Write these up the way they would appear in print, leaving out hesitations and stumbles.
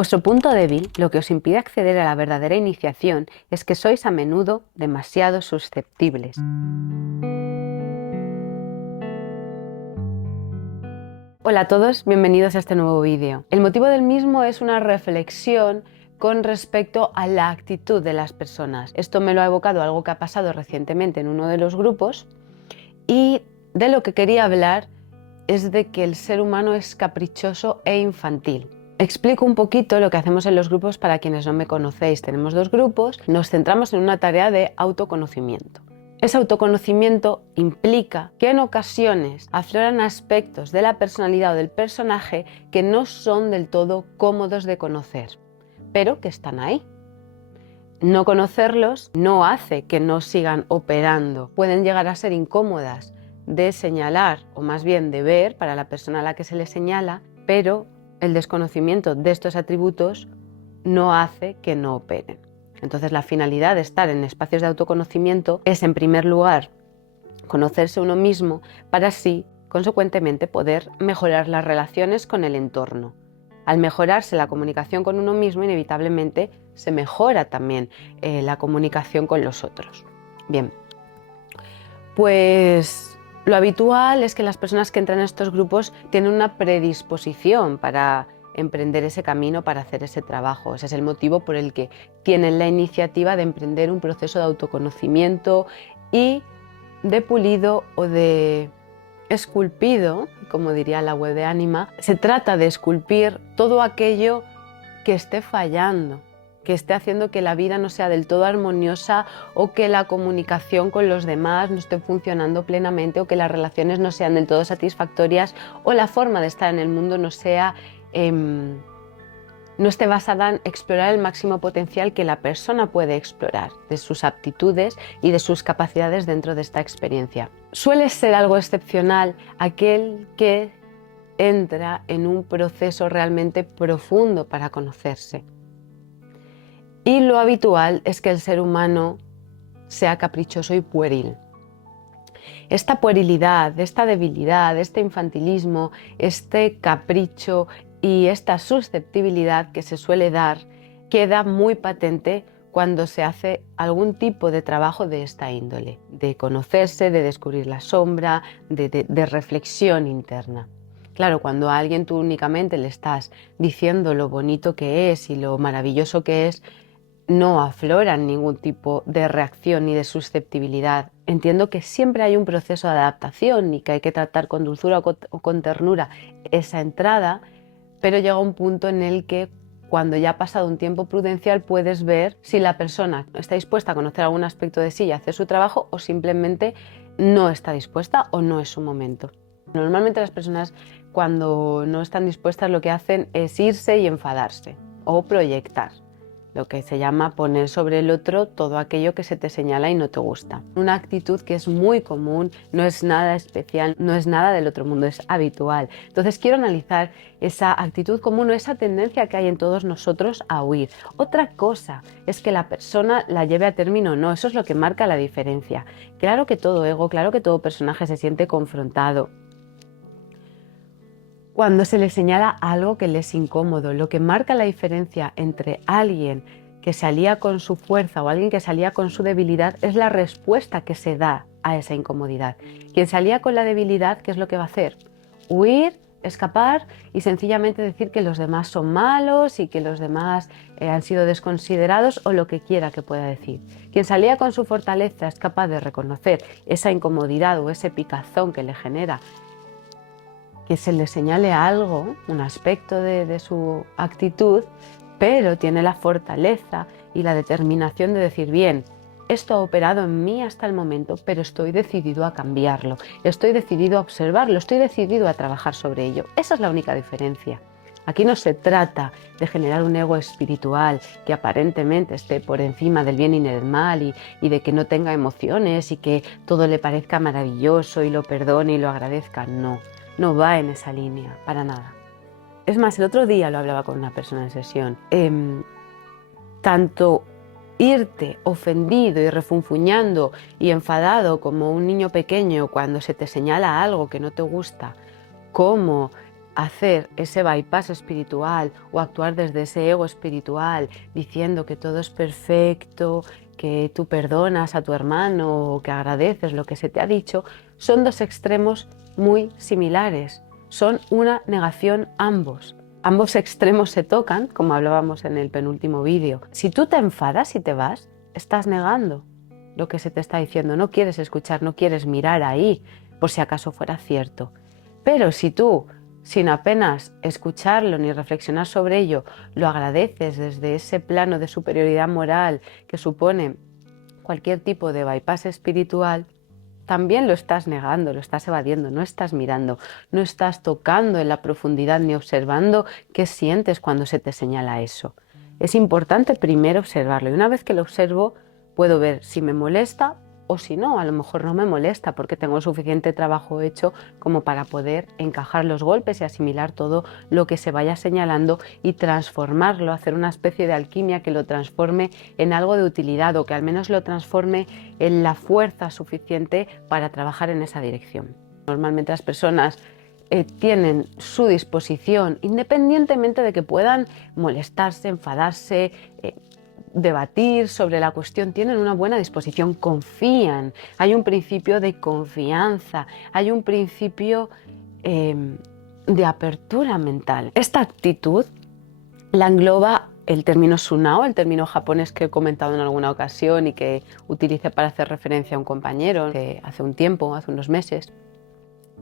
Vuestro punto débil, lo que os impide acceder a la verdadera iniciación, es que sois a menudo demasiado susceptibles. Hola a todos, bienvenidos a este nuevo vídeo. El motivo del mismo es una reflexión con respecto a la actitud de las personas. Esto me lo ha evocado algo que ha pasado recientemente en uno de los grupos, y de lo que quería hablar es de que el ser humano es caprichoso e infantil. Explico un poquito lo que hacemos en los grupos para quienes no me conocéis. Tenemos dos grupos, nos centramos en una tarea de autoconocimiento. Ese autoconocimiento implica que en ocasiones afloran aspectos de la personalidad o del personaje que no son del todo cómodos de conocer, pero que están ahí. No conocerlos no hace que no sigan operando. Pueden llegar a ser incómodas de señalar, o más bien de ver para la persona a la que se le señala, pero el desconocimiento de estos atributos no hace que no operen. Entonces, la finalidad de estar en espacios de autoconocimiento es, en primer lugar, conocerse uno mismo para así, consecuentemente, poder mejorar las relaciones con el entorno. Al mejorarse la comunicación con uno mismo, inevitablemente se mejora también la comunicación con los otros. Bien, pues lo habitual es que las personas que entran en estos grupos tienen una predisposición para emprender ese camino, para hacer ese trabajo. Ese es el motivo por el que tienen la iniciativa de emprender un proceso de autoconocimiento y de pulido o de esculpido, como diría la web de Anima. Se trata de esculpir todo aquello que esté fallando, que esté haciendo que la vida no sea del todo armoniosa, o que la comunicación con los demás no esté funcionando plenamente, o que las relaciones no sean del todo satisfactorias, o la forma de estar en el mundo no sea no esté basada en explorar el máximo potencial que la persona puede explorar de sus aptitudes y de sus capacidades dentro de esta experiencia. Suele ser algo excepcional aquel que entra en un proceso realmente profundo para conocerse. Y lo habitual es que el ser humano sea caprichoso y pueril. Esta puerilidad, esta debilidad, este infantilismo, este capricho y esta susceptibilidad que se suele dar queda muy patente cuando se hace algún tipo de trabajo de esta índole, de conocerse, de descubrir la sombra, de reflexión interna. Claro, cuando a alguien tú únicamente le estás diciendo lo bonito que es y lo maravilloso que es, no afloran ningún tipo de reacción ni de susceptibilidad. Entiendo que siempre hay un proceso de adaptación y que hay que tratar con dulzura o con ternura esa entrada, pero llega un punto en el que, cuando ya ha pasado un tiempo prudencial, puedes ver si la persona está dispuesta a conocer algún aspecto de sí y hacer su trabajo, o simplemente no está dispuesta o no es su momento. Normalmente las personas, cuando no están dispuestas, lo que hacen es irse y enfadarse o proyectar, lo que se llama poner sobre el otro todo aquello que se te señala y no te gusta. Una actitud que es muy común, no es nada especial, no es nada del otro mundo, es habitual. Entonces quiero analizar esa actitud común o esa tendencia que hay en todos nosotros a huir. Otra cosa es que la persona la lleve a término o no, eso es lo que marca la diferencia. Claro que todo ego, claro que todo personaje se siente confrontado cuando se le señala algo que le es incómodo. Lo que marca la diferencia entre alguien que se alía con su fuerza o alguien que se alía con su debilidad es la respuesta que se da a esa incomodidad. Quien se alía con la debilidad, ¿qué es lo que va a hacer? Huir, escapar y sencillamente decir que los demás son malos y que los demás han sido desconsiderados, o lo que quiera que pueda decir. Quien se alía con su fortaleza es capaz de reconocer esa incomodidad o ese picazón que le genera que se le señale algo, un aspecto de su actitud, pero tiene la fortaleza y la determinación de decir: bien, esto ha operado en mí hasta el momento, pero estoy decidido a cambiarlo, estoy decidido a observarlo, estoy decidido a trabajar sobre ello. Esa es la única diferencia. Aquí no se trata de generar un ego espiritual que aparentemente esté por encima del bien y del mal, y de que no tenga emociones y que todo le parezca maravilloso y lo perdone y lo agradezca. No va en esa línea, para nada. Es más, el otro día lo hablaba con una persona en sesión. Tanto irte ofendido y refunfuñando y enfadado como un niño pequeño cuando se te señala algo que no te gusta, como hacer ese bypass espiritual o actuar desde ese ego espiritual diciendo que todo es perfecto, que tú perdonas a tu hermano o que agradeces lo que se te ha dicho, son dos extremos muy similares, son una negación ambos. Ambos extremos se tocan, como hablábamos en el penúltimo vídeo. Si tú te enfadas y te vas, estás negando lo que se te está diciendo, no quieres escuchar, no quieres mirar ahí, por si acaso fuera cierto. Pero si tú, sin apenas escucharlo ni reflexionar sobre ello, lo agradeces desde ese plano de superioridad moral que supone cualquier tipo de bypass espiritual, también lo estás negando, lo estás evadiendo, no estás mirando, no estás tocando en la profundidad ni observando qué sientes cuando se te señala eso. Es importante primero observarlo y una vez que lo observo puedo ver si me molesta o si no, a lo mejor no me molesta porque tengo suficiente trabajo hecho como para poder encajar los golpes y asimilar todo lo que se vaya señalando y transformarlo, hacer una especie de alquimia que lo transforme en algo de utilidad o que al menos lo transforme en la fuerza suficiente para trabajar en esa dirección. Normalmente las personas tienen su disposición, independientemente de que puedan molestarse, enfadarse, debatir sobre la cuestión, tienen una buena disposición, confían, hay un principio de confianza, hay un principio de apertura mental. Esta actitud la engloba el término Sunao, el término japonés que he comentado en alguna ocasión y que utilicé para hacer referencia a un compañero hace un tiempo, hace unos meses.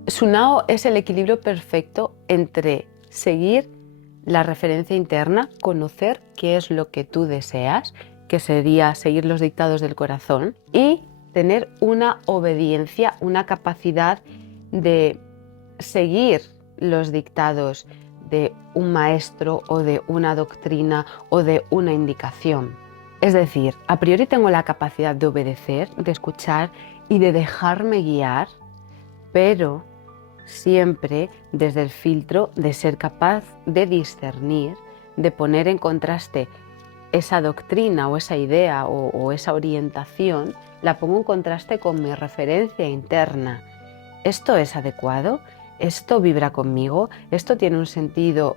Sunao es el equilibrio perfecto entre seguir la referencia interna, conocer qué es lo que tú deseas, que sería seguir los dictados del corazón, y tener una obediencia, una capacidad de seguir los dictados de un maestro o de una doctrina o de una indicación. Es decir, a priori tengo la capacidad de obedecer, de escuchar y de dejarme guiar, pero siempre desde el filtro de ser capaz de discernir, de poner en contraste esa doctrina o esa idea o esa orientación, la pongo en contraste con mi referencia interna. ¿Esto es adecuado? ¿Esto vibra conmigo? ¿Esto tiene un sentido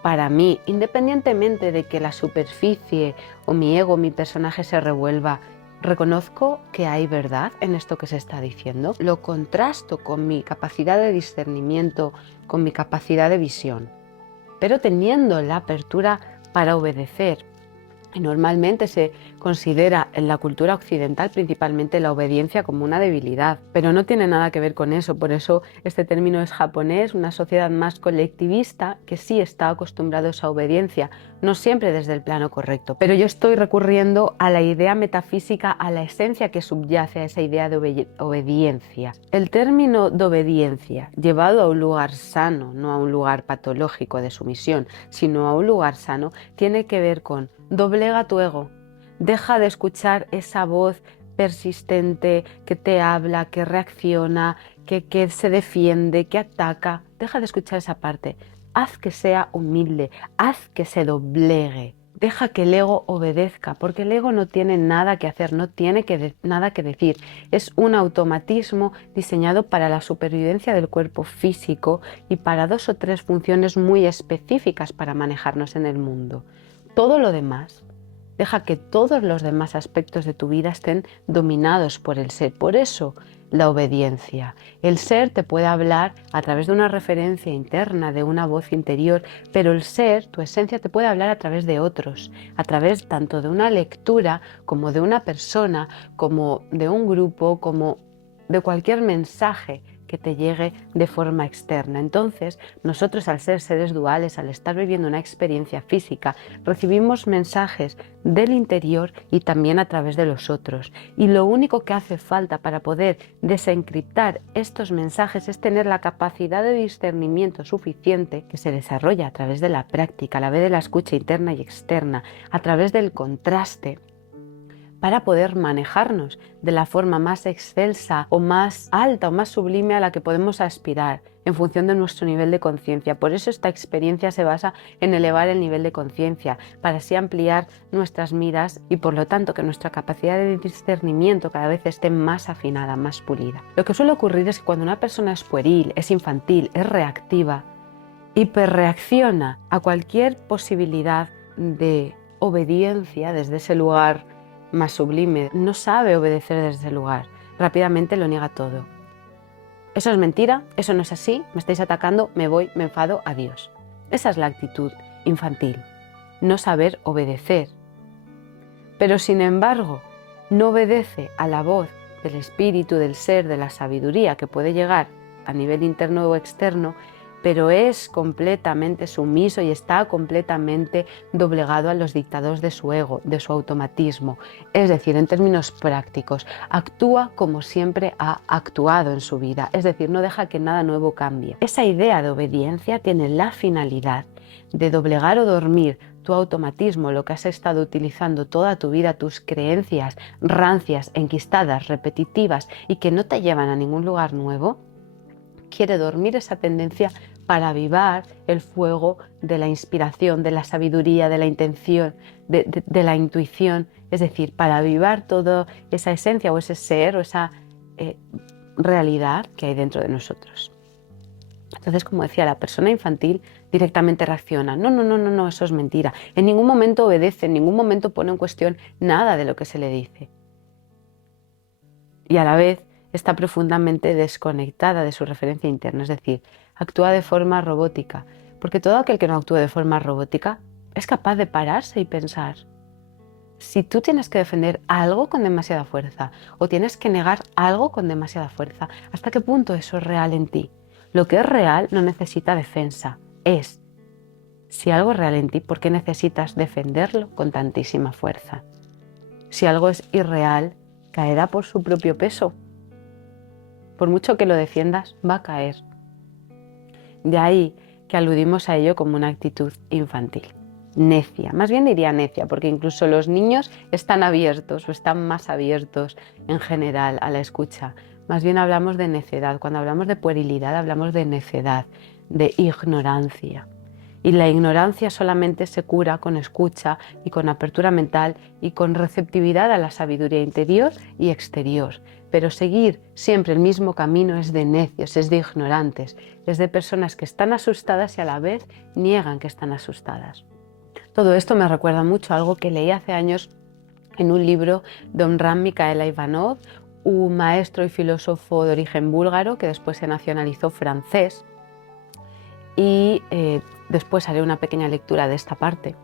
para mí? Independientemente de que la superficie o mi ego, mi personaje se revuelva, reconozco que hay verdad en esto que se está diciendo, lo contrasto con mi capacidad de discernimiento, con mi capacidad de visión, pero teniendo la apertura para obedecer. Y normalmente se considera en la cultura occidental principalmente la obediencia como una debilidad, pero no tiene nada que ver con eso. Por eso este término es japonés, una sociedad más colectivista que sí está acostumbrado a esa obediencia, no siempre desde el plano correcto. Pero yo estoy recurriendo a la idea metafísica, a la esencia que subyace a esa idea de obediencia. El término de obediencia, llevado a un lugar sano, no a un lugar patológico de sumisión, sino a un lugar sano, tiene que ver con doblega tu ego, deja de escuchar esa voz persistente que te habla, que reacciona, que se defiende, que ataca. Deja de escuchar esa parte. Haz que sea humilde, haz que se doblegue. Deja que el ego obedezca, porque el ego no tiene nada que hacer, no tiene nada que decir. Es un automatismo diseñado para la supervivencia del cuerpo físico y para 2 o 3 funciones muy específicas para manejarnos en el mundo. Todo lo demás, deja que todos los demás aspectos de tu vida estén dominados por el ser. Por eso, la obediencia. El ser te puede hablar a través de una referencia interna, de una voz interior, pero el ser, tu esencia, te puede hablar a través de otros, a través tanto de una lectura como de una persona, como de un grupo, como de cualquier mensaje que te llegue de forma externa. Entonces, nosotros al ser seres duales, al estar viviendo una experiencia física, recibimos mensajes del interior y también a través de los otros. Y lo único que hace falta para poder desencriptar estos mensajes es tener la capacidad de discernimiento suficiente que se desarrolla a través de la práctica, a la vez de la escucha interna y externa, a través del contraste, para poder manejarnos de la forma más excelsa o más alta o más sublime a la que podemos aspirar en función de nuestro nivel de conciencia. Por eso esta experiencia se basa en elevar el nivel de conciencia, para así ampliar nuestras miras y por lo tanto que nuestra capacidad de discernimiento cada vez esté más afinada, más pulida. Lo que suele ocurrir es que cuando una persona es pueril, es infantil, es reactiva, hiperreacciona a cualquier posibilidad de obediencia desde ese lugar más sublime, no sabe obedecer desde ese lugar, rápidamente lo niega todo. Eso es mentira, eso no es así, me estáis atacando, me voy, me enfado, adiós. Esa es la actitud infantil, no saber obedecer. Pero sin embargo, no obedece a la voz del espíritu, del ser, de la sabiduría que puede llegar a nivel interno o externo, pero es completamente sumiso y está completamente doblegado a los dictados de su ego, de su automatismo. Es decir, en términos prácticos, actúa como siempre ha actuado en su vida, es decir, no deja que nada nuevo cambie. Esa idea de obediencia tiene la finalidad de doblegar o dormir tu automatismo, lo que has estado utilizando toda tu vida, tus creencias rancias, enquistadas, repetitivas y que no te llevan a ningún lugar nuevo. Quiere dormir esa tendencia para avivar el fuego de la inspiración, de la sabiduría, de la intención, de la intuición, es decir, para avivar toda esa esencia o ese ser o esa realidad que hay dentro de nosotros. Entonces, como decía, la persona infantil directamente reacciona. No, eso es mentira. En ningún momento obedece, en ningún momento pone en cuestión nada de lo que se le dice. Y a la vez está profundamente desconectada de su referencia interna, es decir, actúa de forma robótica, porque todo aquel que no actúe de forma robótica es capaz de pararse y pensar. Si tú tienes que defender algo con demasiada fuerza o tienes que negar algo con demasiada fuerza, ¿hasta qué punto eso es real en ti? Lo que es real no necesita defensa, si algo es real en ti, ¿por qué necesitas defenderlo con tantísima fuerza? Si algo es irreal, caerá por su propio peso. Por mucho que lo defiendas, va a caer. De ahí que aludimos a ello como una actitud infantil, necia. Más bien diría necia, porque incluso los niños están abiertos o están más abiertos en general a la escucha. Más bien hablamos de necedad. Cuando hablamos de puerilidad, hablamos de necedad, de ignorancia. Y la ignorancia solamente se cura con escucha y con apertura mental y con receptividad a la sabiduría interior y exterior. Pero seguir siempre el mismo camino es de necios, es de ignorantes, es de personas que están asustadas y a la vez niegan que están asustadas. Todo esto me recuerda mucho a algo que leí hace años en un libro de Omran Mikhaela Ivanov, un maestro y filósofo de origen búlgaro que después se nacionalizó francés. Y después haré una pequeña lectura de esta parte.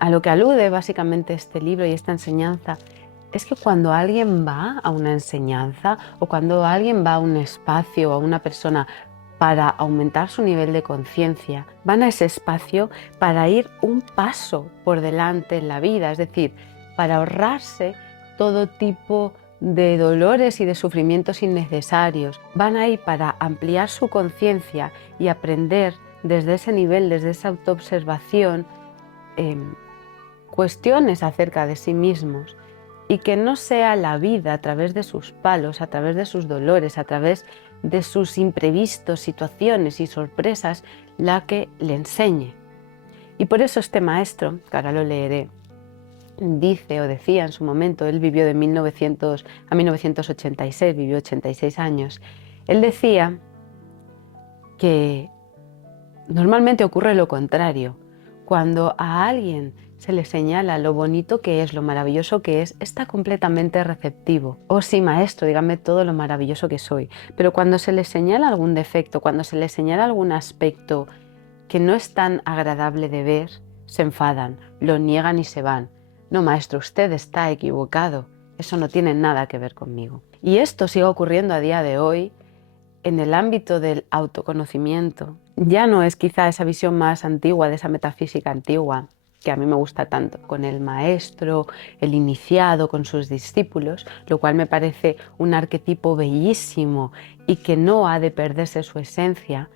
A lo que alude básicamente este libro y esta enseñanza es que cuando alguien va a una enseñanza o cuando alguien va a un espacio o a una persona para aumentar su nivel de conciencia, van a ese espacio para ir un paso por delante en la vida, es decir, para ahorrarse todo tipo de dolores y de sufrimientos innecesarios. Van ahí para ampliar su conciencia y aprender desde ese nivel, desde esa autoobservación, cuestiones acerca de sí mismos y que no sea la vida a través de sus palos, a través de sus dolores, a través de sus imprevistos, situaciones y sorpresas la que le enseñe. Y por eso este maestro, que ahora lo leeré, dice o decía en su momento, él vivió de 1900 a 1986, vivió 86 años, él decía que normalmente ocurre lo contrario. Cuando a alguien se le señala lo bonito que es, lo maravilloso que es, está completamente receptivo. Oh sí, maestro, dígame todo lo maravilloso que soy. Pero cuando se le señala algún defecto, cuando se le señala algún aspecto que no es tan agradable de ver, se enfadan, lo niegan y se van. No, maestro, usted está equivocado. Eso no tiene nada que ver conmigo. Y esto sigue ocurriendo a día de hoy en el ámbito del autoconocimiento. Ya no es quizá esa visión más antigua, de esa metafísica antigua, que a mí me gusta tanto, con el maestro, el iniciado, con sus discípulos, lo cual me parece un arquetipo bellísimo y que no ha de perderse su esencia.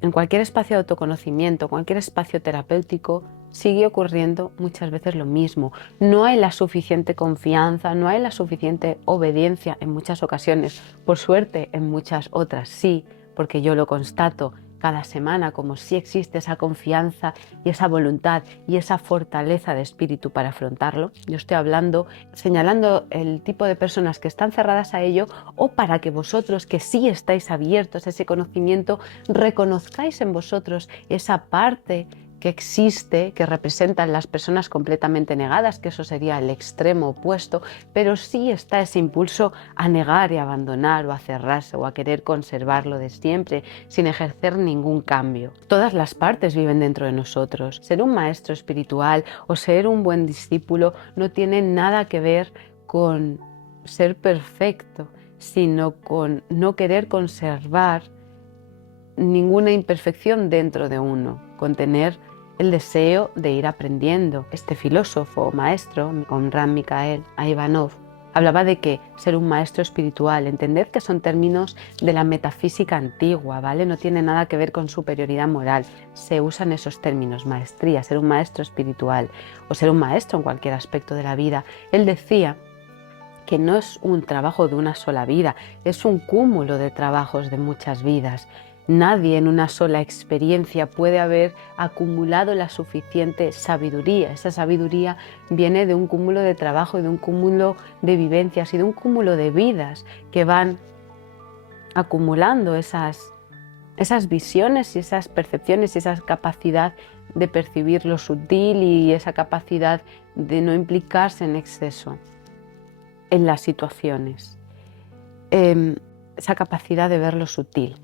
En cualquier espacio de autoconocimiento, cualquier espacio terapéutico, sigue ocurriendo muchas veces lo mismo. No hay la suficiente confianza, no hay la suficiente obediencia en muchas ocasiones. Por suerte, en muchas otras sí, porque yo lo constato cada semana, como si existe esa confianza y esa voluntad y esa fortaleza de espíritu para afrontarlo. Yo estoy hablando, señalando el tipo de personas que están cerradas a ello, o para que vosotros, que sí estáis abiertos a ese conocimiento, reconozcáis en vosotros esa parte que existe, que representan las personas completamente negadas, que eso sería el extremo opuesto, pero sí está ese impulso a negar y abandonar o a cerrarse o a querer conservarlo de siempre sin ejercer ningún cambio. Todas las partes viven dentro de nosotros. Ser un maestro espiritual o ser un buen discípulo no tiene nada que ver con ser perfecto, sino con no querer conservar ninguna imperfección dentro de uno, con tener el deseo de ir aprendiendo. Este filósofo o maestro, Omran Mikhail Ivanov, hablaba de que ser un maestro espiritual, entended que son términos de la metafísica antigua, ¿vale? No tiene nada que ver con superioridad moral. Se usan esos términos, maestría, ser un maestro espiritual o ser un maestro en cualquier aspecto de la vida. Él decía que no es un trabajo de una sola vida, es un cúmulo de trabajos de muchas vidas. Nadie en una sola experiencia puede haber acumulado la suficiente sabiduría. Esa sabiduría viene de un cúmulo de trabajo y de un cúmulo de vivencias y de un cúmulo de vidas que van acumulando esas visiones y esas percepciones y esa capacidad de percibir lo sutil y esa capacidad de no implicarse en exceso en las situaciones, esa capacidad de ver lo sutil.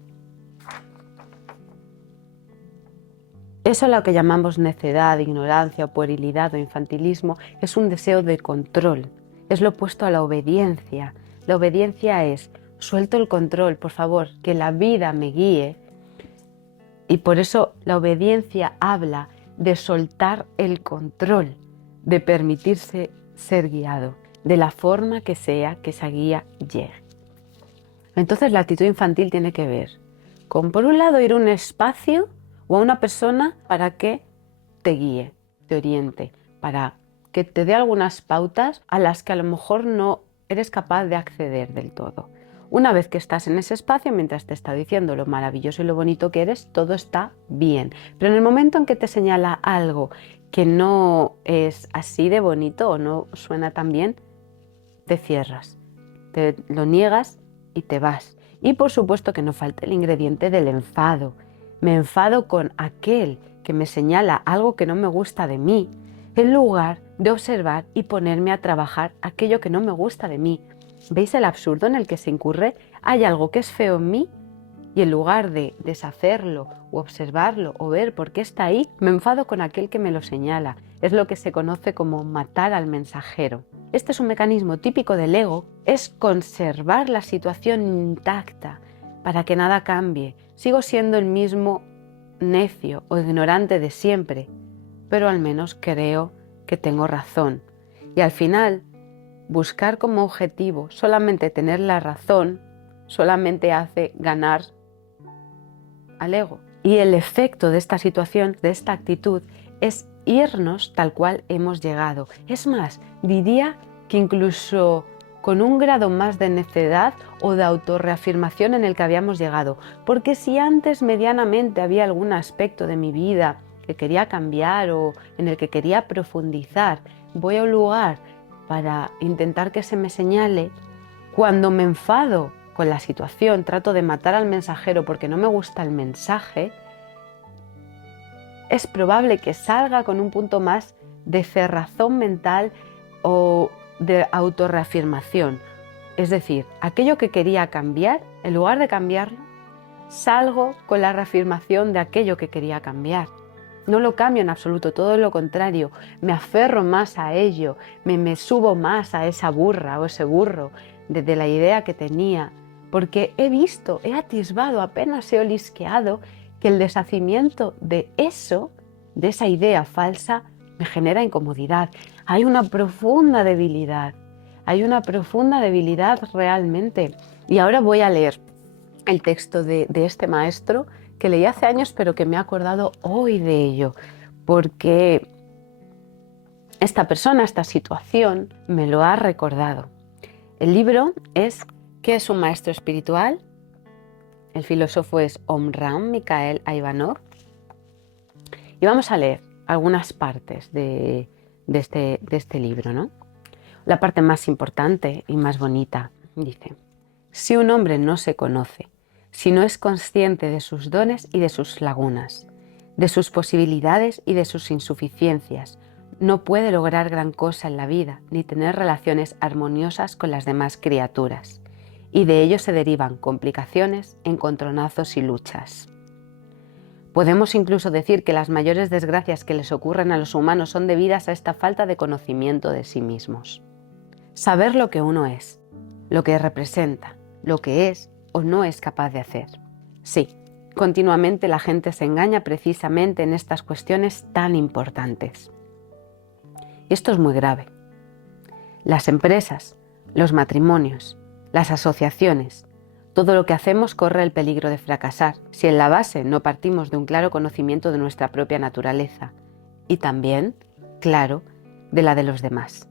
Eso es lo que llamamos necedad, ignorancia, puerilidad o infantilismo, es un deseo de control, es lo opuesto a la obediencia. La obediencia es, suelto el control, por favor, que la vida me guíe, y por eso la obediencia habla de soltar el control, de permitirse ser guiado, de la forma que sea que esa guía llegue. Entonces la actitud infantil tiene que ver con, por un lado, ir a un espacio o a una persona para que te guíe, te oriente, para que te dé algunas pautas a las que a lo mejor no eres capaz de acceder del todo. Una vez que estás en ese espacio, mientras te está diciendo lo maravilloso y lo bonito que eres, todo está bien. Pero en el momento en que te señala algo que no es así de bonito o no suena tan bien, te cierras, te lo niegas y te vas. Y por supuesto que no falte el ingrediente del enfado. Me enfado con aquel que me señala algo que no me gusta de mí, en lugar de observar y ponerme a trabajar aquello que no me gusta de mí. ¿Veis el absurdo en el que se incurre? Hay algo que es feo en mí y en lugar de deshacerlo o observarlo o ver por qué está ahí, me enfado con aquel que me lo señala. Es lo que se conoce como matar al mensajero. Este es un mecanismo típico del ego, es conservar la situación intacta para que nada cambie. Sigo siendo el mismo necio o ignorante de siempre, pero al menos creo que tengo razón. Y al final, buscar como objetivo solamente tener la razón solamente hace ganar al ego. Y el efecto de esta situación, de esta actitud, es irnos tal cual hemos llegado. Es más, diría que incluso con un grado más de necedad o de autorreafirmación en el que habíamos llegado. Porque si antes medianamente había algún aspecto de mi vida que quería cambiar o en el que quería profundizar, voy a un lugar para intentar que se me señale, cuando me enfado con la situación, trato de matar al mensajero porque no me gusta el mensaje, es probable que salga con un punto más de cerrazón mental o de autorreafirmación. Es decir, aquello que quería cambiar, en lugar de cambiarlo, salgo con la reafirmación de aquello que quería cambiar. No lo cambio en absoluto, todo lo contrario, me aferro más a ello, me subo más a esa burra o ese burro de la idea que tenía, porque he visto, he atisbado, apenas he olisqueado que el deshacimiento de eso, de esa idea falsa, me genera incomodidad. Hay una profunda debilidad realmente. Y ahora voy a leer el texto de este maestro que leí hace años, pero que me he acordado hoy de ello, porque esta persona, esta situación, me lo ha recordado. El libro es ¿Qué es un maestro espiritual? El filósofo es Omram Mikhail Aïvanhov. Y vamos a leer algunas partes de este libro, ¿no? La parte más importante y más bonita dice: si un hombre no se conoce, si no es consciente de sus dones y de sus lagunas, de sus posibilidades y de sus insuficiencias, no puede lograr gran cosa en la vida ni tener relaciones armoniosas con las demás criaturas, y de ello se derivan complicaciones, encontronazos y luchas. Podemos incluso decir que las mayores desgracias que les ocurren a los humanos son debidas a esta falta de conocimiento de sí mismos. Saber lo que uno es, lo que representa, lo que es o no es capaz de hacer. Sí, continuamente la gente se engaña precisamente en estas cuestiones tan importantes. Y esto es muy grave. Las empresas, los matrimonios, las asociaciones, todo lo que hacemos corre el peligro de fracasar si en la base no partimos de un claro conocimiento de nuestra propia naturaleza y también, claro, de la de los demás.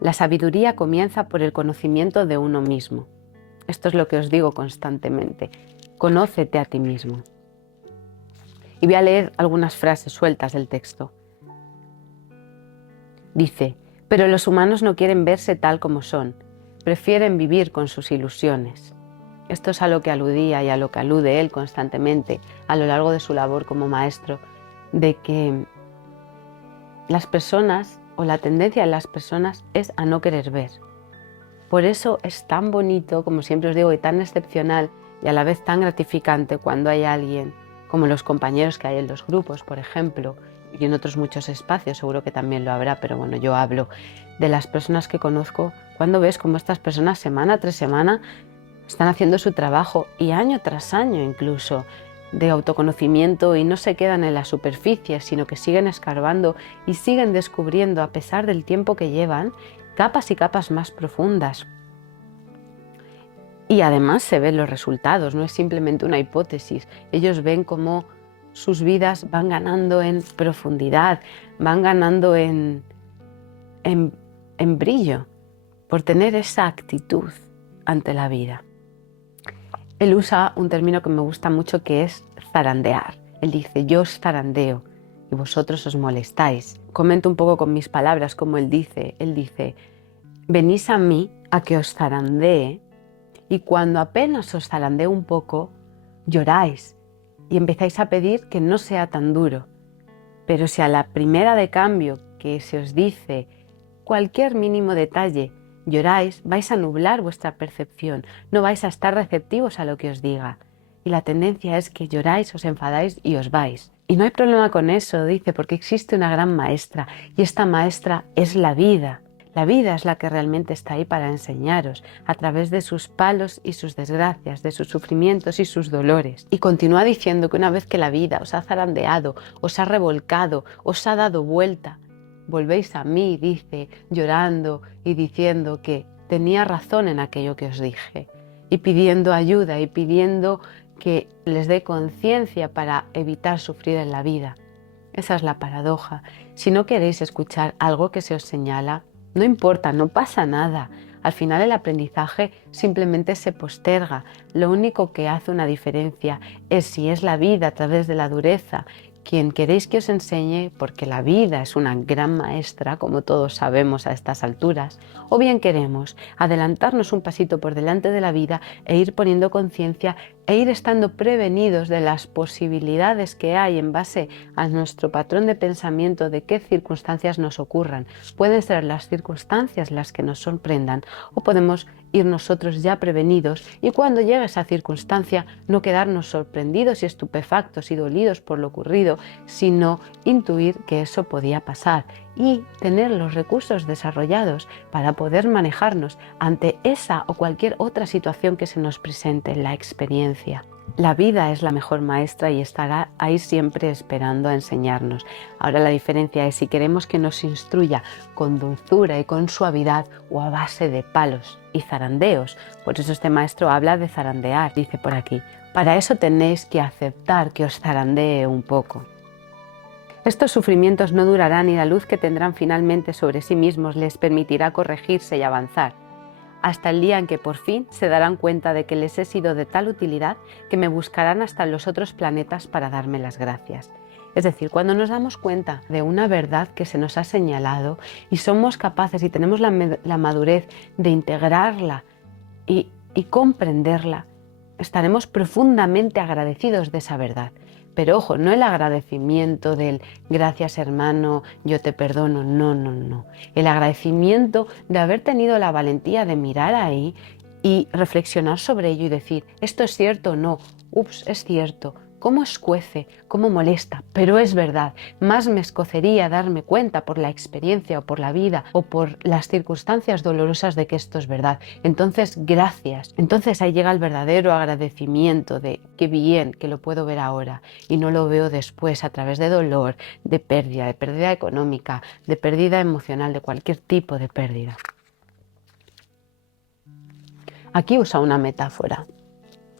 La sabiduría comienza por el conocimiento de uno mismo. Esto es lo que os digo constantemente. Conócete a ti mismo. Y voy a leer algunas frases sueltas del texto. Dice: pero los humanos no quieren verse tal como son, prefieren vivir con sus ilusiones. Esto es a lo que aludía y a lo que alude él constantemente a lo largo de su labor como maestro, de que las personas o la tendencia de las personas es a no querer ver. Por eso es tan bonito, como siempre os digo, y tan excepcional y a la vez tan gratificante cuando hay alguien, como los compañeros que hay en los grupos, por ejemplo, y en otros muchos espacios, seguro que también lo habrá, pero bueno, yo hablo de las personas que conozco, cuando ves cómo estas personas semana tras semana están haciendo su trabajo y año tras año incluso de autoconocimiento y no se quedan en la superficie, sino que siguen escarbando y siguen descubriendo, a pesar del tiempo que llevan, capas y capas más profundas. Y además se ven los resultados, no es simplemente una hipótesis. Ellos ven cómo sus vidas van ganando en profundidad, van ganando en brillo, por tener esa actitud ante la vida. Él usa un término que me gusta mucho, que es zarandear. Él dice: yo os zarandeo y vosotros os molestáis. Comento un poco con mis palabras como él dice. Él dice: venís a mí a que os zarandee, y cuando apenas os zarandeo un poco, lloráis y empezáis a pedir que no sea tan duro. Pero si a la primera de cambio que se os dice cualquier mínimo detalle lloráis, vais a nublar vuestra percepción, no vais a estar receptivos a lo que os diga. Y la tendencia es que lloráis, os enfadáis y os vais. Y no hay problema con eso, dice, porque existe una gran maestra, y esta maestra es la vida. La vida es la que realmente está ahí para enseñaros, a través de sus palos y sus desgracias, de sus sufrimientos y sus dolores. Y continúa diciendo que una vez que la vida os ha zarandeado, os ha revolcado, os ha dado vuelta, volvéis a mí, dice, llorando y diciendo que tenía razón en aquello que os dije, y pidiendo ayuda y pidiendo que les dé conciencia para evitar sufrir en la vida. Esa es la paradoja. Si no queréis escuchar algo que se os señala, no importa, no pasa nada. Al final el aprendizaje simplemente se posterga. Lo único que hace una diferencia es si es la vida a través de la dureza quien queréis que os enseñe, porque la vida es una gran maestra, como todos sabemos a estas alturas, o bien queremos adelantarnos un pasito por delante de la vida e ir poniendo conciencia e ir estando prevenidos de las posibilidades que hay en base a nuestro patrón de pensamiento de qué circunstancias nos ocurran. Pueden ser las circunstancias las que nos sorprendan, o podemos ir nosotros ya prevenidos y cuando llegue esa circunstancia no quedarnos sorprendidos y estupefactos y dolidos por lo ocurrido, sino intuir que eso podía pasar y tener los recursos desarrollados para poder manejarnos ante esa o cualquier otra situación que se nos presente en la experiencia. La vida es la mejor maestra y estará ahí siempre esperando a enseñarnos. Ahora la diferencia es si queremos que nos instruya con dulzura y con suavidad o a base de palos y zarandeos. Por eso este maestro habla de zarandear, dice por aquí. Para eso tenéis que aceptar que os zarandee un poco. Estos sufrimientos no durarán y la luz que tendrán finalmente sobre sí mismos les permitirá corregirse y avanzar. hasta el día en que por fin se darán cuenta de que les he sido de tal utilidad que me buscarán hasta en los otros planetas para darme las gracias. Es decir, cuando nos damos cuenta de una verdad que se nos ha señalado y somos capaces y tenemos la madurez de integrarla y comprenderla, estaremos profundamente agradecidos de esa verdad. Pero ojo, no el agradecimiento del gracias hermano, yo te perdono, no, no, no. El agradecimiento de haber tenido la valentía de mirar ahí y reflexionar sobre ello y decir, ¿esto es cierto o no? Ups, es cierto. ¿Cómo escuece? ¿Cómo molesta? Pero es verdad. Más me escocería darme cuenta por la experiencia o por la vida o por las circunstancias dolorosas de que esto es verdad. Entonces, gracias. Entonces ahí llega el verdadero agradecimiento de qué bien que lo puedo ver ahora y no lo veo después a través de dolor, de pérdida económica, de pérdida emocional, de cualquier tipo de pérdida. Aquí usa una metáfora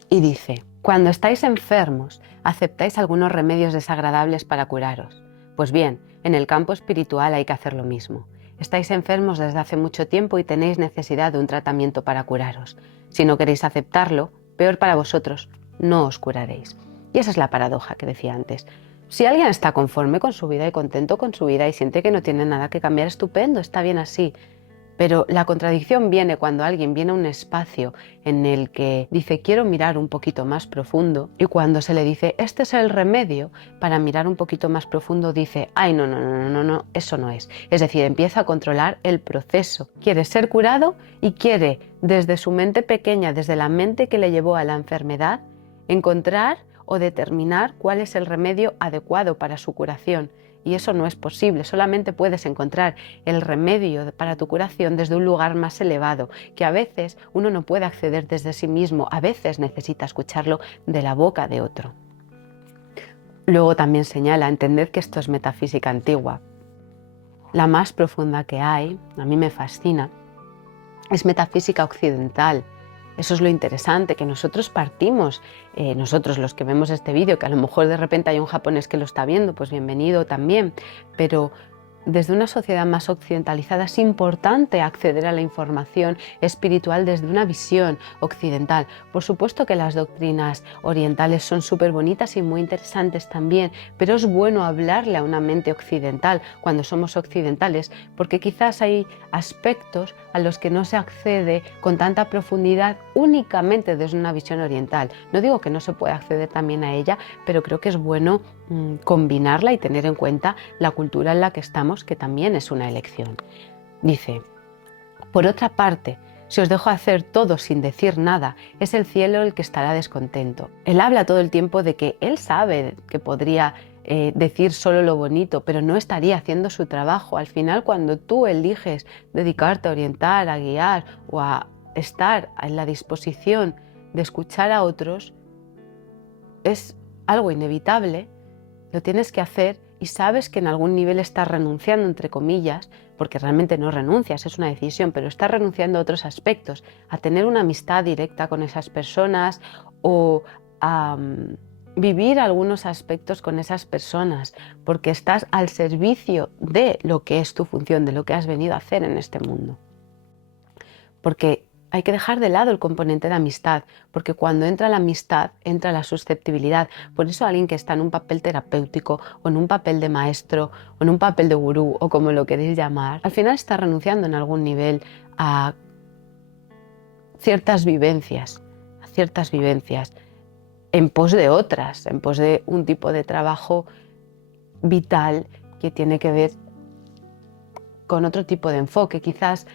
y dice: cuando estáis enfermos, aceptáis algunos remedios desagradables para curaros. Pues bien, en el campo espiritual hay que hacer lo mismo. Estáis enfermos desde hace mucho tiempo y tenéis necesidad de un tratamiento para curaros. Si no queréis aceptarlo, peor para vosotros, no os curaréis. Y esa es la paradoja que decía antes. Si alguien está conforme con su vida y contento con su vida y siente que no tiene nada que cambiar, estupendo, está bien así. Pero la contradicción viene cuando alguien viene a un espacio en el que dice quiero mirar un poquito más profundo y cuando se le dice este es el remedio para mirar un poquito más profundo dice ay no, eso no es. Es decir, empieza a controlar el proceso. Quiere ser curado y quiere desde su mente pequeña, desde la mente que le llevó a la enfermedad, encontrar o determinar cuál es el remedio adecuado para su curación. Y eso no es posible, solamente puedes encontrar el remedio para tu curación desde un lugar más elevado, que a veces uno no puede acceder desde sí mismo, a veces necesita escucharlo de la boca de otro. Luego también señala, entended que esto es metafísica antigua. La más profunda que hay, a mí me fascina, es metafísica occidental. Eso es lo interesante, que nosotros partimos, nosotros los que vemos este vídeo, que a lo mejor de repente hay un japonés que lo está viendo, pues bienvenido también, pero desde una sociedad más occidentalizada es importante acceder a la información espiritual desde una visión occidental. Por supuesto que las doctrinas orientales son súper bonitas y muy interesantes también, pero es bueno hablarle a una mente occidental cuando somos occidentales, porque quizás hay aspectos a los que no se accede con tanta profundidad únicamente desde una visión oriental. No digo que no se pueda acceder también a ella, pero creo que es bueno combinarla y tener en cuenta la cultura en la que estamos, que también es una elección. Dice, por otra parte, si os dejo hacer todo sin decir nada, es el cielo el que estará descontento. Él habla todo el tiempo de que él sabe que podría decir solo lo bonito, pero no estaría haciendo su trabajo. Al final, cuando tú eliges dedicarte a orientar, a guiar o a estar en la disposición de escuchar a otros, es algo inevitable. Lo tienes que hacer y sabes que en algún nivel estás renunciando, entre comillas, porque realmente no renuncias, es una decisión, pero estás renunciando a otros aspectos, a tener una amistad directa con esas personas o a vivir algunos aspectos con esas personas, porque estás al servicio de lo que es tu función, de lo que has venido a hacer en este mundo. Porque hay que dejar de lado el componente de amistad, porque cuando entra la amistad, entra la susceptibilidad. Por eso alguien que está en un papel terapéutico, o en un papel de maestro, o en un papel de gurú, o como lo queréis llamar, al final está renunciando en algún nivel a ciertas vivencias, en pos de otras, en pos de un tipo de trabajo vital que tiene que ver con otro tipo de enfoque. Quizás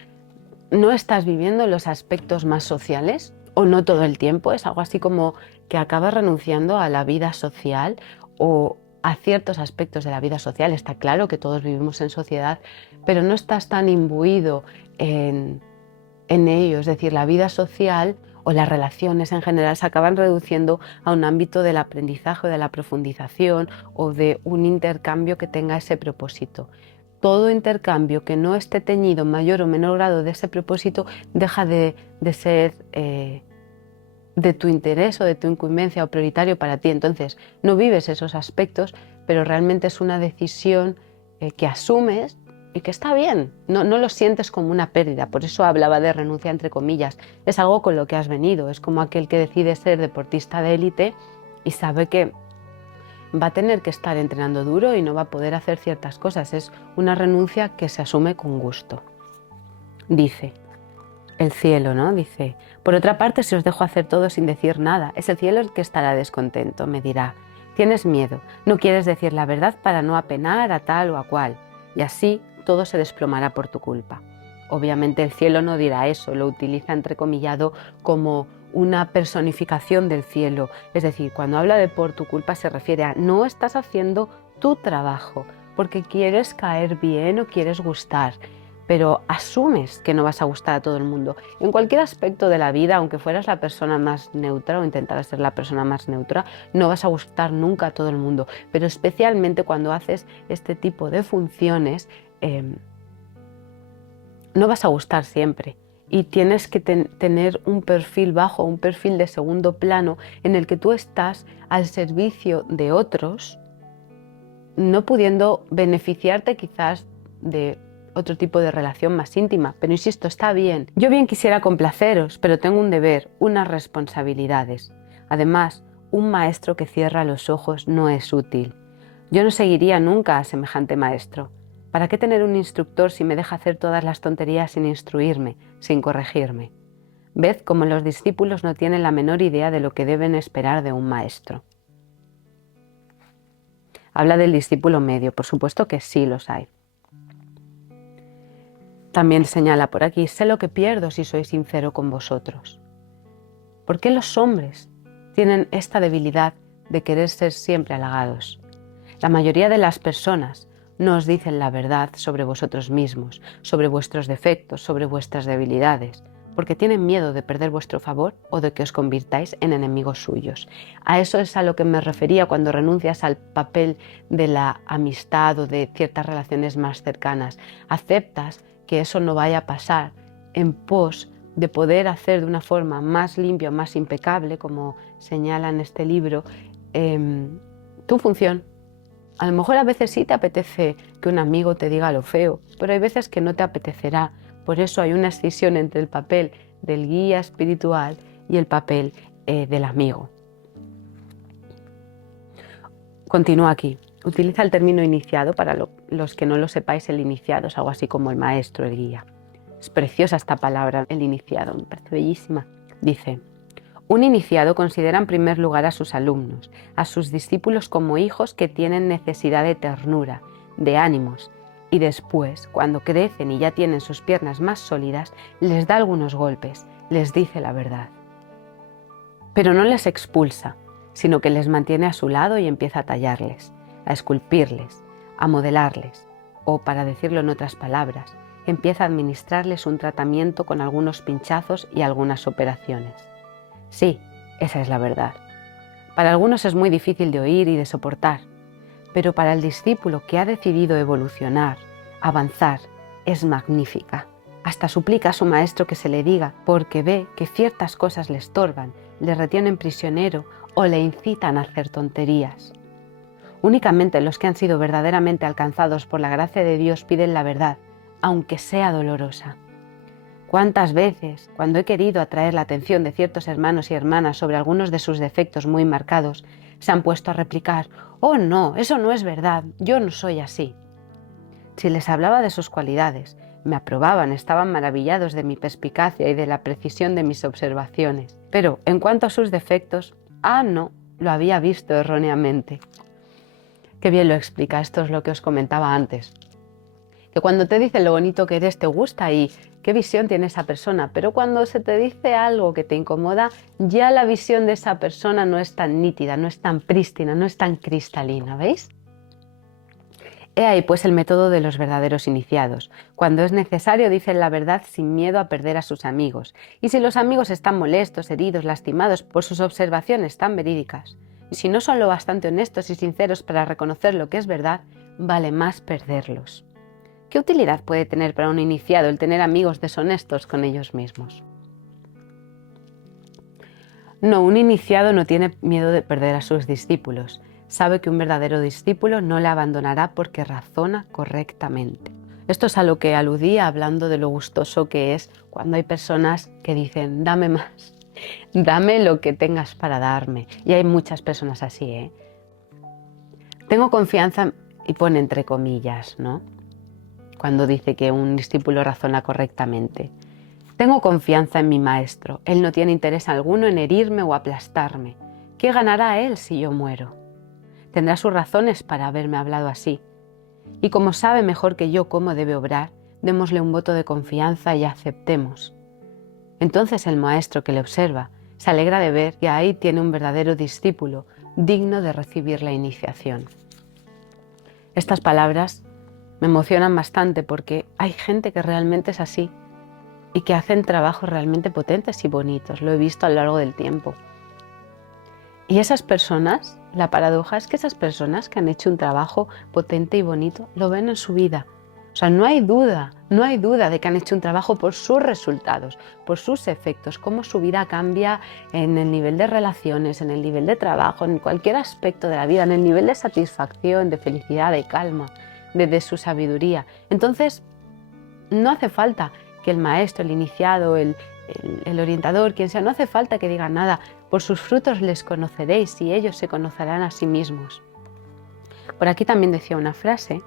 no estás viviendo los aspectos más sociales, o no todo el tiempo, es algo así como que acabas renunciando a la vida social o a ciertos aspectos de la vida social. Está claro que todos vivimos en sociedad, pero no estás tan imbuido en ello, es decir, la vida social o las relaciones en general se acaban reduciendo a un ámbito del aprendizaje, de la profundización o de un intercambio que tenga ese propósito. Todo intercambio que no esté teñido en mayor o menor grado de ese propósito deja de ser de tu interés o de tu incumbencia o prioritario para ti. Entonces no vives esos aspectos, pero realmente es una decisión que asumes y que está bien, no lo sientes como una pérdida. Por eso hablaba de renuncia entre comillas. Es algo con lo que has venido, es como aquel que decide ser deportista de élite y sabe que va a tener que estar entrenando duro y no va a poder hacer ciertas cosas. Es una renuncia que se asume con gusto. Dice el cielo, ¿no? Dice, por otra parte, si os dejo hacer todo sin decir nada, es el cielo el que estará descontento, me dirá, tienes miedo, no quieres decir la verdad para no apenar a tal o a cual, y así todo se desplomará por tu culpa. Obviamente el cielo no dirá eso, lo utiliza entrecomillado como una personificación del cielo. Es decir, cuando habla de por tu culpa se refiere a no estás haciendo tu trabajo porque quieres caer bien o quieres gustar, pero asumes que no vas a gustar a todo el mundo. En cualquier aspecto de la vida, aunque fueras la persona más neutra o intentaras ser la persona más neutra, no vas a gustar nunca a todo el mundo, pero especialmente cuando haces este tipo de funciones, no vas a gustar siempre. Y tienes que tener un perfil bajo, un perfil de segundo plano en el que tú estás al servicio de otros, no pudiendo beneficiarte quizás de otro tipo de relación más íntima. Pero insisto, está bien. Yo bien quisiera complaceros, pero tengo un deber, unas responsabilidades. Además, un maestro que cierra los ojos no es útil. Yo no seguiría nunca a semejante maestro. ¿Para qué tener un instructor si me deja hacer todas las tonterías sin instruirme, sin corregirme? Ved cómo los discípulos no tienen la menor idea de lo que deben esperar de un maestro. Habla del discípulo medio, por supuesto que sí los hay. También señala por aquí, sé lo que pierdo si soy sincero con vosotros. ¿Por qué los hombres tienen esta debilidad de querer ser siempre halagados? La mayoría de las personas no os dicen la verdad sobre vosotros mismos, sobre vuestros defectos, sobre vuestras debilidades, porque tienen miedo de perder vuestro favor o de que os convirtáis en enemigos suyos. A eso es a lo que me refería cuando renuncias al papel de la amistad o de ciertas relaciones más cercanas. Aceptas que eso no vaya a pasar en pos de poder hacer de una forma más limpia, más impecable, como señala en este libro, tu función. A lo mejor a veces sí te apetece que un amigo te diga lo feo, pero hay veces que no te apetecerá. Por eso hay una escisión entre el papel del guía espiritual y el papel del amigo. Continúa aquí. Utiliza el término iniciado, para los que no lo sepáis, el iniciado es algo así como el maestro, el guía. Es preciosa esta palabra, el iniciado, me parece bellísima. Dice, un iniciado considera en primer lugar a sus alumnos, a sus discípulos como hijos que tienen necesidad de ternura, de ánimos, y después, cuando crecen y ya tienen sus piernas más sólidas, les da algunos golpes, les dice la verdad. Pero no les expulsa, sino que les mantiene a su lado y empieza a tallarles, a esculpirles, a modelarles, o, para decirlo en otras palabras, empieza a administrarles un tratamiento con algunos pinchazos y algunas operaciones. Sí, esa es la verdad. Para algunos es muy difícil de oír y de soportar, pero para el discípulo que ha decidido evolucionar, avanzar, es magnífica. Hasta suplica a su maestro que se le diga, porque ve que ciertas cosas le estorban, le retienen prisionero o le incitan a hacer tonterías. Únicamente los que han sido verdaderamente alcanzados por la gracia de Dios piden la verdad, aunque sea dolorosa. ¿Cuántas veces, cuando he querido atraer la atención de ciertos hermanos y hermanas sobre algunos de sus defectos muy marcados, se han puesto a replicar, «Oh no, eso no es verdad, yo no soy así». Si les hablaba de sus cualidades, me aprobaban, estaban maravillados de mi perspicacia y de la precisión de mis observaciones. Pero, en cuanto a sus defectos, no, lo había visto erróneamente. Qué bien lo explica, esto es lo que os comentaba antes. Que cuando te dicen lo bonito que eres, te gusta y qué visión tiene esa persona, pero cuando se te dice algo que te incomoda, ya la visión de esa persona no es tan nítida, no es tan prístina, no es tan cristalina, ¿veis? He ahí pues el método de los verdaderos iniciados. Cuando es necesario dicen la verdad sin miedo a perder a sus amigos. Y si los amigos están molestos, heridos, lastimados por sus observaciones tan verídicas, y si no son lo bastante honestos y sinceros para reconocer lo que es verdad, vale más perderlos. ¿Qué utilidad puede tener para un iniciado el tener amigos deshonestos con ellos mismos? No, un iniciado no tiene miedo de perder a sus discípulos. Sabe que un verdadero discípulo no le abandonará porque razona correctamente. Esto es a lo que aludía hablando de lo gustoso que es cuando hay personas que dicen, dame más, dame lo que tengas para darme. Y hay muchas personas así, ¿eh? Tengo confianza, y pone entre comillas, ¿no? Cuando dice que un discípulo razona correctamente. Tengo confianza en mi maestro. Él no tiene interés alguno en herirme o aplastarme. ¿Qué ganará él si yo muero? Tendrá sus razones para haberme hablado así. Y como sabe mejor que yo cómo debe obrar, démosle un voto de confianza y aceptemos. Entonces el maestro que le observa se alegra de ver que ahí tiene un verdadero discípulo, digno de recibir la iniciación. Estas palabras me emocionan bastante porque hay gente que realmente es así y que hacen trabajos realmente potentes y bonitos. Lo he visto a lo largo del tiempo. Y esas personas, la paradoja es que esas personas que han hecho un trabajo potente y bonito lo ven en su vida. O sea, no hay duda de que han hecho un trabajo por sus resultados, por sus efectos, cómo su vida cambia en el nivel de relaciones, en el nivel de trabajo, en cualquier aspecto de la vida, en el nivel de satisfacción, de felicidad, de calma, de su sabiduría. Entonces, no hace falta que el maestro, el iniciado, el orientador, quien sea, no hace falta que diga nada. Por sus frutos les conoceréis y ellos se conocerán a sí mismos. Por aquí también decía una frase.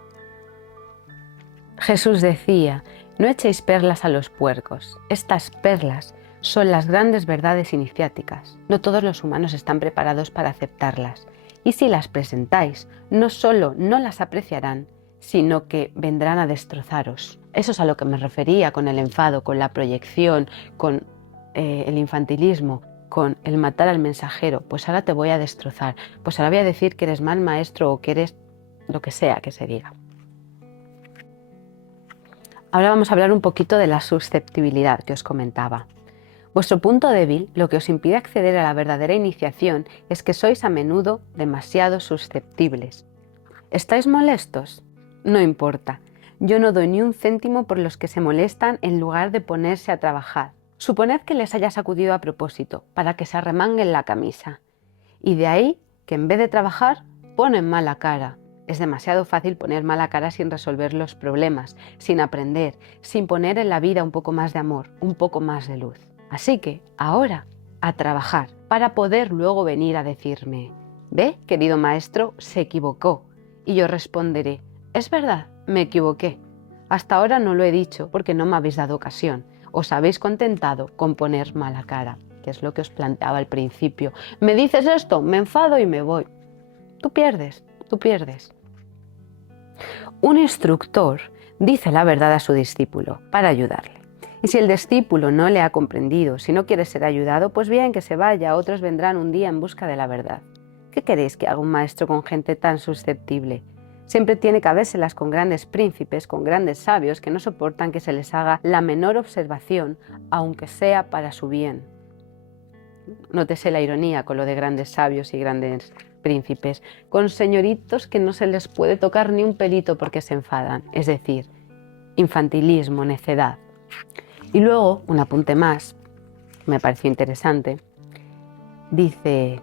Jesús decía, no echéis perlas a los puercos. Estas perlas son las grandes verdades iniciáticas. No todos los humanos están preparados para aceptarlas. Y si las presentáis, no solo no las apreciarán, sino que vendrán a destrozaros. Eso es a lo que me refería con el enfado, con la proyección, con el infantilismo, con el matar al mensajero. Pues ahora te voy a destrozar, pues ahora voy a decir que eres mal maestro o que eres lo que sea que se diga. Ahora vamos a hablar un poquito de la susceptibilidad que os comentaba. Vuestro punto débil, lo que os impide acceder a la verdadera iniciación, es que sois a menudo demasiado susceptibles. ¿Estáis molestos? No importa. Yo no doy ni un céntimo por los que se molestan en lugar de ponerse a trabajar. Suponed que les haya sacudido a propósito, para que se arremanguen la camisa. Y de ahí que en vez de trabajar, ponen mala cara. Es demasiado fácil poner mala cara sin resolver los problemas, sin aprender, sin poner en la vida un poco más de amor, un poco más de luz. Así que, ahora, a trabajar, para poder luego venir a decirme, «Ve, querido maestro, se equivocó». Y yo responderé, «Es verdad, me equivoqué. Hasta ahora no lo he dicho porque no me habéis dado ocasión. Os habéis contentado con poner mala cara», que es lo que os planteaba al principio. «Me dices esto, me enfado y me voy». Tú pierdes, tú pierdes. Un instructor dice la verdad a su discípulo para ayudarle. Y si el discípulo no le ha comprendido, si no quiere ser ayudado, pues bien, que se vaya, otros vendrán un día en busca de la verdad. ¿Qué queréis que haga un maestro con gente tan susceptible? Siempre tiene que habérselas con grandes príncipes, con grandes sabios que no soportan que se les haga la menor observación, aunque sea para su bien. Nótese la ironía con lo de grandes sabios y grandes príncipes, con señoritos que no se les puede tocar ni un pelito porque se enfadan, es decir, infantilismo, necedad. Y luego, un apunte más, me pareció interesante, dice,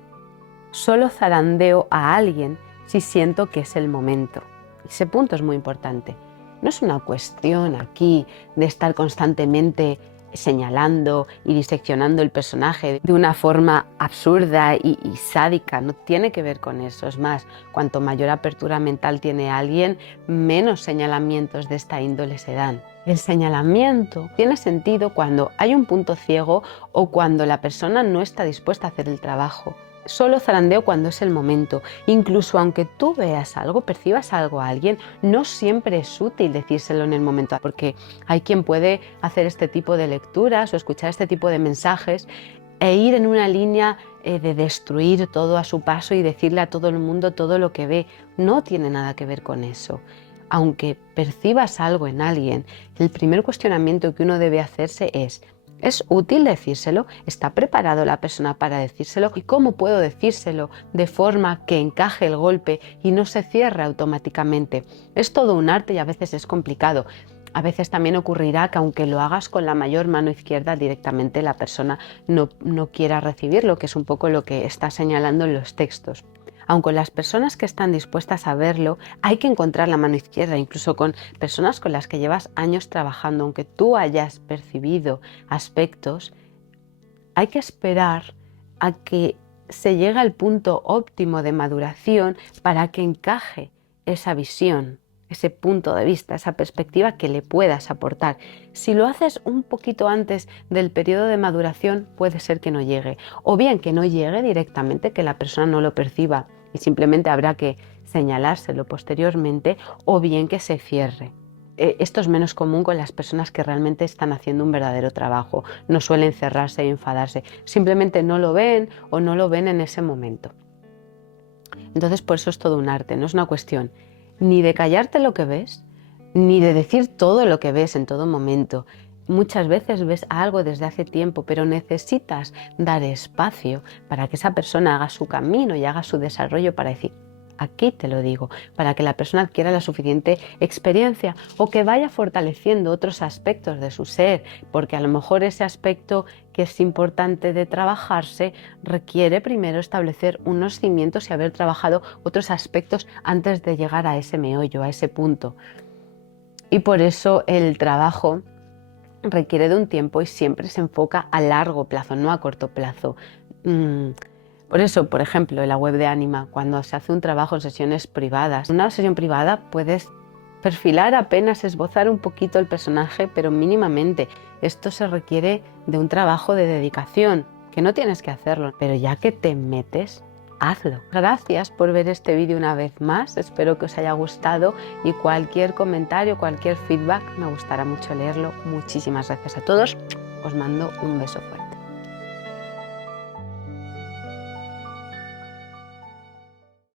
solo zarandeo a alguien si siento que es el momento. Ese punto es muy importante. No es una cuestión aquí de estar constantemente señalando y diseccionando el personaje de una forma absurda y sádica, no tiene que ver con eso. Es más, cuanto mayor apertura mental tiene alguien, menos señalamientos de esta índole se dan. El señalamiento tiene sentido cuando hay un punto ciego o cuando la persona no está dispuesta a hacer el trabajo. Solo zarandeo cuando es el momento. Incluso aunque tú veas algo, percibas algo a alguien, no siempre es útil decírselo en el momento, porque hay quien puede hacer este tipo de lecturas o escuchar este tipo de mensajes e ir en una línea de destruir todo a su paso y decirle a todo el mundo todo lo que ve. No tiene nada que ver con eso. Aunque percibas algo en alguien, el primer cuestionamiento que uno debe hacerse ¿es útil decírselo? ¿Está preparado la persona para decírselo? ¿Y cómo puedo decírselo de forma que encaje el golpe y no se cierre automáticamente? Es todo un arte y a veces es complicado. A veces también ocurrirá que aunque lo hagas con la mayor mano izquierda, directamente la persona no quiera recibirlo, que es un poco lo que está señalando en los textos. Aun con las personas que están dispuestas a verlo, hay que encontrar la mano izquierda, incluso con personas con las que llevas años trabajando, aunque tú hayas percibido aspectos, hay que esperar a que se llegue al punto óptimo de maduración para que encaje esa visión, ese punto de vista, esa perspectiva que le puedas aportar. Si lo haces un poquito antes del periodo de maduración, puede ser que no llegue. O bien que no llegue directamente, que la persona no lo perciba y simplemente habrá que señalárselo posteriormente, o bien que se cierre. Esto es menos común con las personas que realmente están haciendo un verdadero trabajo. No suelen cerrarse y enfadarse. Simplemente no lo ven o no lo ven en ese momento. Entonces, por eso es todo un arte. No es una cuestión ni de callarte lo que ves, ni de decir todo lo que ves en todo momento. Muchas veces ves algo desde hace tiempo, pero necesitas dar espacio para que esa persona haga su camino y haga su desarrollo para decir, aquí te lo digo, para que la persona adquiera la suficiente experiencia o que vaya fortaleciendo otros aspectos de su ser, porque a lo mejor ese aspecto que es importante de trabajarse requiere primero establecer unos cimientos y haber trabajado otros aspectos antes de llegar a ese meollo, a ese punto. Y por eso el trabajo requiere de un tiempo y siempre se enfoca a largo plazo, no a corto plazo. Por eso, por ejemplo, en la web de Anima, cuando se hace un trabajo en sesiones privadas, en una sesión privada puedes perfilar apenas, esbozar un poquito el personaje, pero mínimamente. Esto se requiere de un trabajo de dedicación, que no tienes que hacerlo, pero ya que te metes, hazlo. Gracias por ver este vídeo una vez más, espero que os haya gustado y cualquier comentario, cualquier feedback, me gustará mucho leerlo. Muchísimas gracias a todos, os mando un beso fuerte.